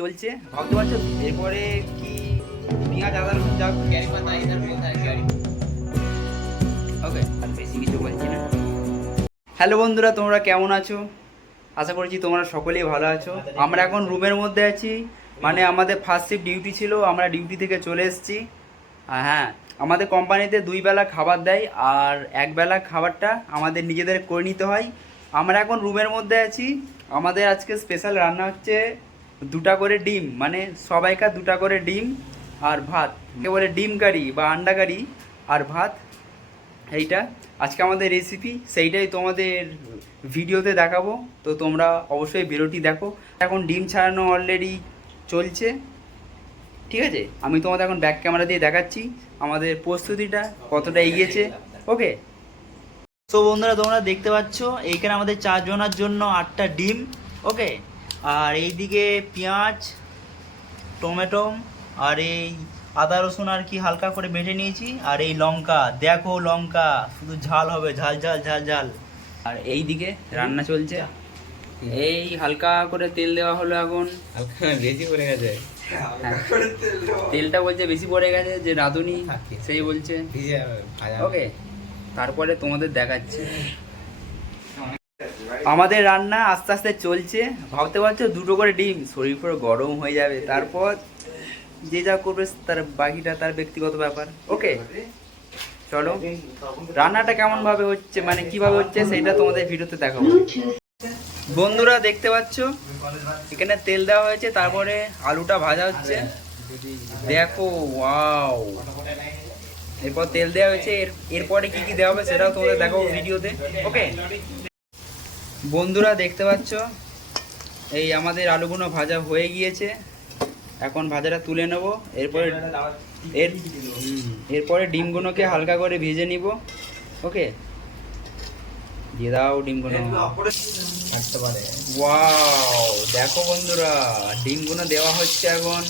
চলছে। ভাবতে পারছ? এরপরে কি পেঁয়াজ আদা রসুন যা ক্যারি পাতা ওকে আর বেশি কিছু বলছি না। হ্যালো বন্ধুরা তোমরা কেমন আছো? আশা করছি তোমরা সকলেই ভালো আছো। আমরা এখন রুমের মধ্যে আছি। মানে আমাদের ফার্স্ট শিফট ডিউটি ছিল আমরা ডিউটি থেকে চলে এসেছি। হ্যাঁ আমাদের কোম্পানিতে দুই বেলা খাবার দেয় আর একবেলা খাবারটা আমাদের নিজেদের করে নিতে হয়। আমরা এখন রুমের মধ্যে আছি। আমাদের আজকে স্পেশাল রান্না হচ্ছে দুটা করে ডিম মানে সবাইকার দুটা করে ডিম আর ভাত। বলে ডিম কারি বা আন্ডা কারি আর ভাত, এইটা। আজকে আমাদের রেসিপি সেইটাই তোমাদের ভিডিওতে দেখাবো। তো তোমরা অবশ্যই ভিডিওটি দেখো। এখন ডিম ছাড়ানো অলরেডি চলছে। ঠিক আছে? আমি তোমাদের এখন ব্যাক ক্যামেরা দিয়ে দেখাচ্ছি আমাদের প্রস্তুতিটা, কতটা এগিয়েছে। ওকে? তো বন্ধুরা, তোমরা দেখতে পাচ্ছ, এইখানে আমাদের চারজনের জন্য আটটা ডিম। ওকে? আর এইদিকে পেঁয়াজ টমেটো আর এই আদা রসুন আর কি হালকা করে বেটে নিয়েছি। আর এই লঙ্কা দেখো লঙ্কা শুধু ঝাল হবে ঝাল ঝাল ঝাল ঝাল। আর এই দিকে রান্না চলছে। এই হালকা করে তেল দেওয়া হলো এখন। হালকা বেশি পড়ে গেছে। হ্যাঁ। তেলটা বলছে বেশি পড়ে গেছে যে রাঁধুনি সেই বলছে। ওকে তারপরে তোমাদের দেখাচ্ছে। আমাদের রান্না আস্তে আস্তে চলছে। ভাবতে পারছ দুটো করে ডিম, শরীর পুরো গরম হয়ে যাবে। তারপর যে যা করবে তার বাকিটা তার ব্যক্তিগত ব্যাপার। ওকে চলো। রান্নাটা কেমন ভাবে হচ্ছে মানে কীভাবে হচ্ছে সেটা তোমাদের ভিডিওতে দেখাবো। বন্ধুরা দেখতে পাচ্ছ, এখানে তেল দেওয়া হয়েছে, তারপরে আলুটা ভাজা হচ্ছে। দেখো ওয়াও এরপর তেল দেওয়া হয়েছে, এর, এরপরে কি কি দেওয়া হবে সেটাও তোমাদের দেখাবো ভিডিওতে। ওকে বন্ধুরা দেখতে পাচ্ছ? এই আমাদের আলুগুলো ভাজা হয়ে গিয়েছে। এখন ভাজাটা তুলে নেব। এরপরে এর এরপরে ডিমগুলোকে হালকা করে ভেজে নিব। ওকে? দিয়ে দাও ডিমগুলো ওয়াও, দেখো বন্ধুরা ডিমগুলো দেওয়া হচ্ছে এখন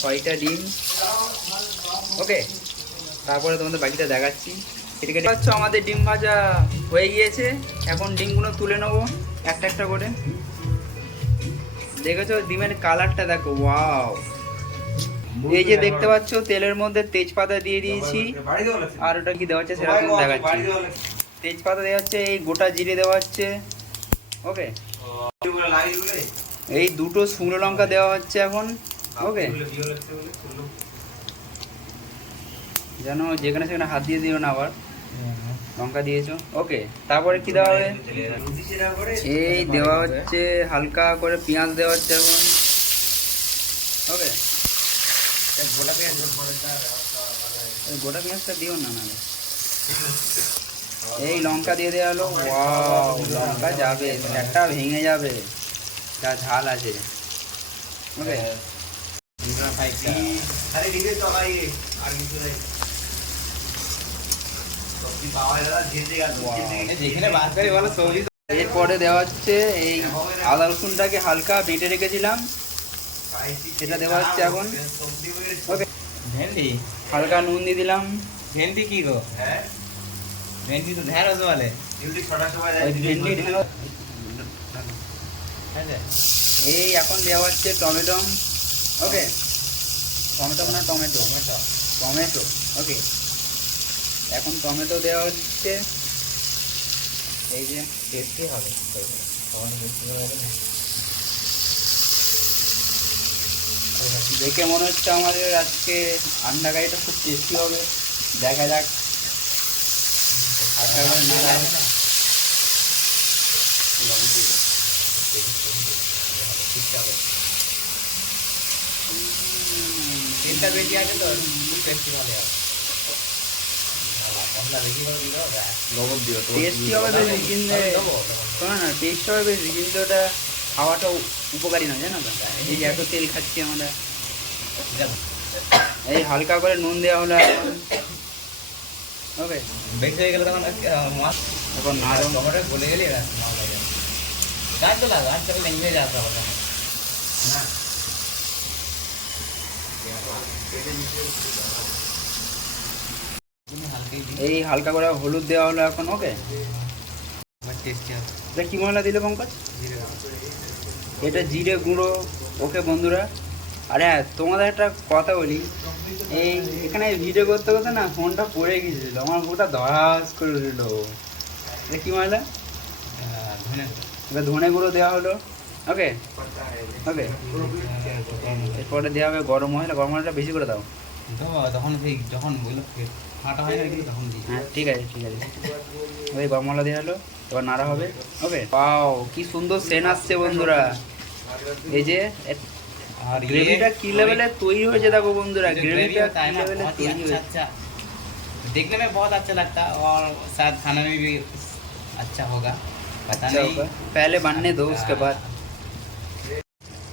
ছয়টা ডিম। ওকে? তারপরে তোমাদের বাকিটা দেখাচ্ছি। হচ্ছে আমাদের ডিম ভাজা হয়ে গিয়েছে। এখন ডিমগুলো তুলে নেব, একটা একটা করে। দেখেছ, ডিমের কালারটা দেখো, ওয়াও। এই যে দেখতে পাচ্ছ, তেলের মধ্যে তেজপাতা দিয়ে দিয়েছি। আর ওটা কি দেওয়া হচ্ছে সেরকম দেখাচ্ছি। তেজপাতা দেওয়া হচ্ছে, এই গোটা জিরে দেওয়া হচ্ছে। ওকে? এই দুটো শুকনো লঙ্কা দেওয়া হচ্ছে এখন। ওকে? যেন যেখানে সেখানে হাত দিয়ে দিও না আবার। লঙ্কা দিয়েছ? ওকে তারপরে কি দেওয়া হবে? এই দেওয়া হচ্ছে হালকা করে পেঁয়াজ দেওয়া হচ্ছে এখন। ওকে গোটা পেঁয়াজ গোটা পেঁয়াজটা দিও না নাহলে। এই লঙ্কা দিয়ে দেওয়া হলো। ওয়াও লঙ্কা যাবে, একটা ভেঙে যাবে। যা ঝাল আছে। ওকে করে বলো সবজি এরপরে দেওয়া হচ্ছে এই আদা রসুনটাকে হালকা বেটে রেখেছিলাম। সেটা দেওয়া হচ্ছে এখন। ওকে। ভেন্ডি? হালকা নুন দিয়ে দিলাম। ভেন্ডি কি গো? ভেন্ডি তো ঢেঁড়স বলে। ভেন্ডি। আচ্ছা এই এখন দেওয়া হচ্ছে টমেটো। ওকে। টমেটো না টমেটো। টমেটো। ওকে। এখন টমেটো দেওয়া হচ্ছে। এই যে টেস্টি হবে। দেখে মনে হচ্ছে আমাদের আজকে আন্ডা গাড়িটা খুব টেস্টি হবে। দেখা যাক। নাড়া তেলটা বেশি আছে তো। টেস্টি ভালো হবে মশলা বেশি করে দিলে হবে লবণ দিও টেস্টি হবে বেশি কিন্তু শোনো না টেস্ট হবে বেশি কিন্তু ওটা খাওয়াটা উপকারী না জানো? এই যে এত তেল খাচ্ছি আমরা। এই হালকা করে নুন দেওয়া হলো ওকে বেশি হয়ে গেলে তখন মাছ এখন নাড়ো টমেটো গলে গেলে গাছ নিয়ে যেতে হবে না। এই হালকা করে হলুদ দেওয়া হলো এখন ওকে এটা কি মশলা দিলে পঙ্কজ? এটা জিরে গুঁড়ো ওকে বন্ধুরা? আরে হ্যাঁ তোমাদের একটা কথা বলি এই এখানে ভিডিও করতে করতে না ফোনটা পড়ে গিয়েছিল আমার ওটা ধরাস করে দিল এটা কি ধনে এবার ধনে গুঁড়ো দেওয়া হলো ওকে ওকে এরপরে দেওয়া হবে গরম মশলা গরম মশলাটা বেশি করে দাও। তখন সেই যখন ওইগুলো ফাটা হয় না কিন্তু তখন দিই হ্যাঁ ঠিক আছে ঠিক আছে ওই গরম মশলা দেওয়া হলো এবার নাড়া হবে ওকে পাও কি সুন্দর সেন আসছে বন্ধুরা এই যে और গ্রেভিটা কি লেভেলে তৈরি হয়েছে দেখো বন্ধুরা जो ग्रेवी গ্রেভিটা होता কি है ना লেভেলে बहुत ही তৈরি अच्छा হয়েছে अच्छा देखने में बहुत अच्छा लगता है और शायद खाने में भी अच्छा होगा पता अच्छा नहीं होगा पहले बनने दो उसके बाद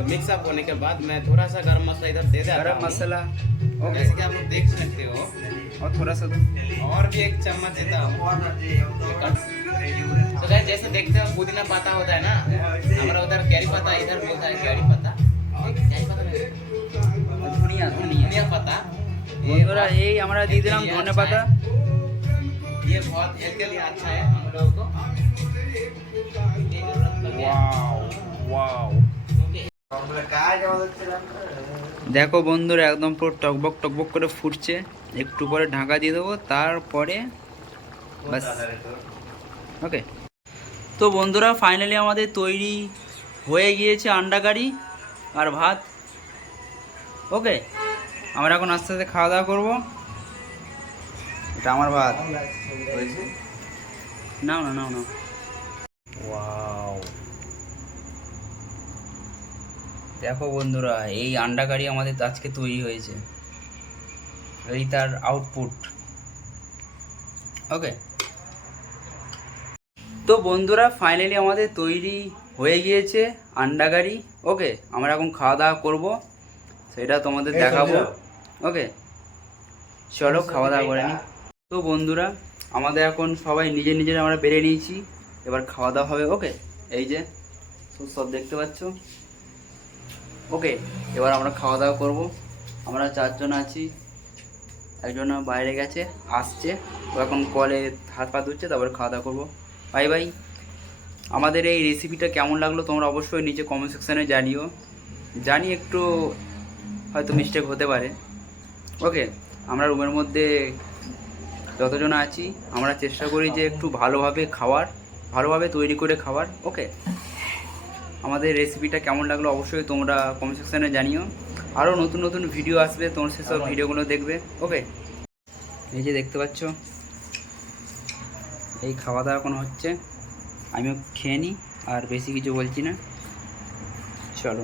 तो मिक्स अप होने के बाद मैं थोड़ा सा गरम मसाला इधर दे देता गरम हूँ। मसाला ओके जैसे कि आप लोग देख सकते हो और थोड़ा सा और भी एक चम्मच देता हूँ तो guys, जैसे देखते हो पुदीना पत्ता होता है ना हमारा उधर कैरी पत्ता इधर भी होता है कैरी पत्ता एक कैरी पत्ता नहीं, ধনিয়া ধনিয়া धनिया पत्ता ये বন্ধুরা बहुत- এই আমরা দিয়ে দিলাম ये ধনে अच्छा পাতা है। ये बहुत हेल्थ के लिए अच्छा है हम लोगों को দেখো বন্ধুরা একদম পুরো টকবক টকবক করে ফুটছে। একটু পরে ঢাকা দিয়ে দেবো তারপরে বাস। ওকে। তো বন্ধুরা ফাইনালি আমাদের তৈরি হয়ে গিয়েছে আন্ডা কারি আর ভাত। ওকে আমরা এখন আস্তে আস্তে খাওয়া দাওয়া করব। এটা আমার ভাত। নাও না নাও না ওয়াও দেখো বন্ধুরা এই আন্ডা কারি আমাদের আজকে তৈরি হয়েছে। এই তার আউটপুট ওকে তো বন্ধুরা ফাইনালি আমাদের তৈরি হয়ে গিয়েছে আন্ডা কারি ওকে আমরা এখন খাওয়া দাওয়া করব। সেটা তোমাদের দেখাবো। ওকে চলো খাওয়া দাওয়া করে নিই তো বন্ধুরা আমাদের এখন সবাই নিজে নিজের আমরা বেড়ে নিয়েছি। এবার খাওয়া দাওয়া হবে। ওকে এই যে সব দেখতে পাচ্ছ? ওকে, এবার আমরা খাওয়া দাওয়া করব। আমরা চারজন আছি। একজন বাইরে গেছে, আসছে। ও এখন কলে হাত পা ধুচ্ছে, তারপরে খাওয়া দাওয়া করব। Bye bye. আমাদের এই রেসিপিটা কেমন লাগল তোমরা অবশ্যই নিচে কমেন্ট সেকশানে জানিও। জানি একটু হয়তো মিস্টেক হতে পারে। ওকে, আমরা রুমের মধ্যে যতজন আছি, আমরা চেষ্টা করি যে একটু ভালোভাবে খাওয়ার, ভালোভাবে তৈরি করে খাওয়ার। ওকে। আমাদের রেসিপিটা কেমন লাগল অবশ্যই তোমরা কমেন্ট সেকশানে জানিও। আরও নতুন নতুন ভিডিও আসবে তোমরা সেসব ভিডিওগুলো দেখবে ওকে এই যে দেখতে পাচ্ছ এই খাওয়া দাওয়া কোনো হচ্ছে। আমিও খেয়ে নিই আর বেশি কিছু বলছি না। চলো।